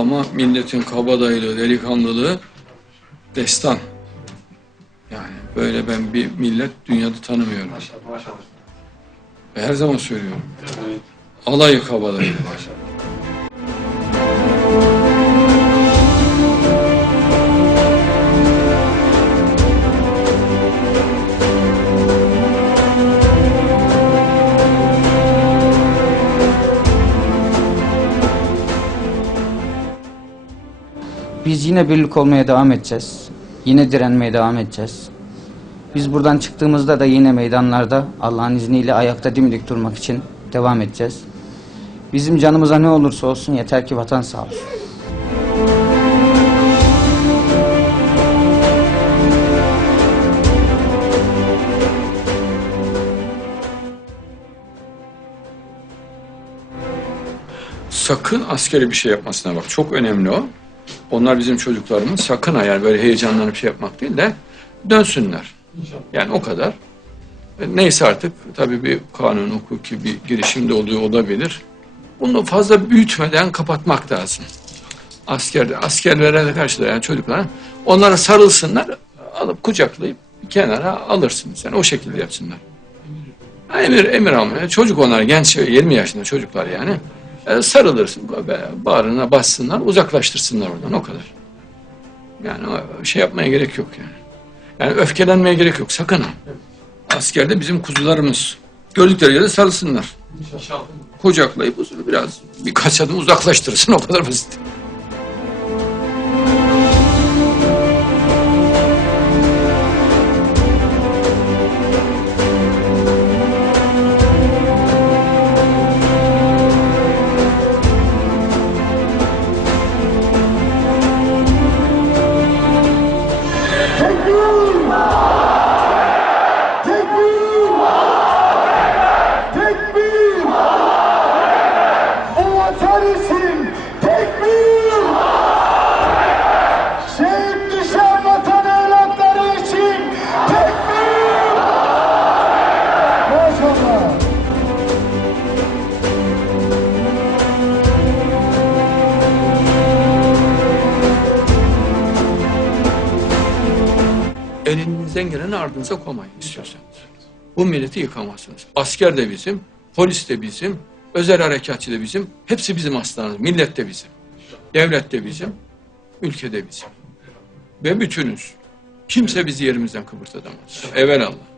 Ama milletin kabadayılığı, delikanlılığı destan. Yani böyle ben bir millet dünyada tanımıyorum. Her zaman söylüyorum. Alayı kabadayı. Biz yine birlik olmaya devam edeceğiz. Yine direnmeye devam edeceğiz. Biz buradan çıktığımızda da yine meydanlarda Allah'ın izniyle ayakta dimdik durmak için devam edeceğiz. Bizim canımıza ne olursa olsun yeter ki vatan sağ olsun. Sakın askeri bir şey yapmasına bak. Çok önemli o. Onlar bizim çocuklarımız. Sakın ha yani böyle heyecanlanıp şey yapmak değil de dönsünler. Yani o kadar. E, Neyse artık tabii bir kanun hukuki bir girişimde oluyor olabilir. Bunu fazla büyütmeden kapatmak lazım. Asker, askerlere karşı da yani çocuklara onlara sarılsınlar alıp kucaklayıp kenara alırsınız. Yani o şekilde yapsınlar. Ha, Emir, emir almaya. Çocuk onlar genç 20 yaşında çocuklar yani. E, sarılırsın, be- bağrına bassınlar, uzaklaştırsınlar oradan o kadar. Yani şey yapmaya gerek yok yani. Yani öfkelenmeye gerek yok sakın ha. Askerde bizim kuzularımız. Gördükleri yerde sarılsınlar. Kucaklayıp uzun biraz birkaç adım uzaklaştırırsın o kadar basit. Elinizden geleni ardınıza koymayın istiyorsanız. Bu milleti yıkamazsınız. Asker de bizim, polis de bizim, özel harekatçı da bizim. Hepsi bizim aslanımız. Millet de bizim. Devlet de bizim, ülke de bizim. Ve bütünüz. Kimse bizi yerimizden kıpırdatamaz. Evelallah.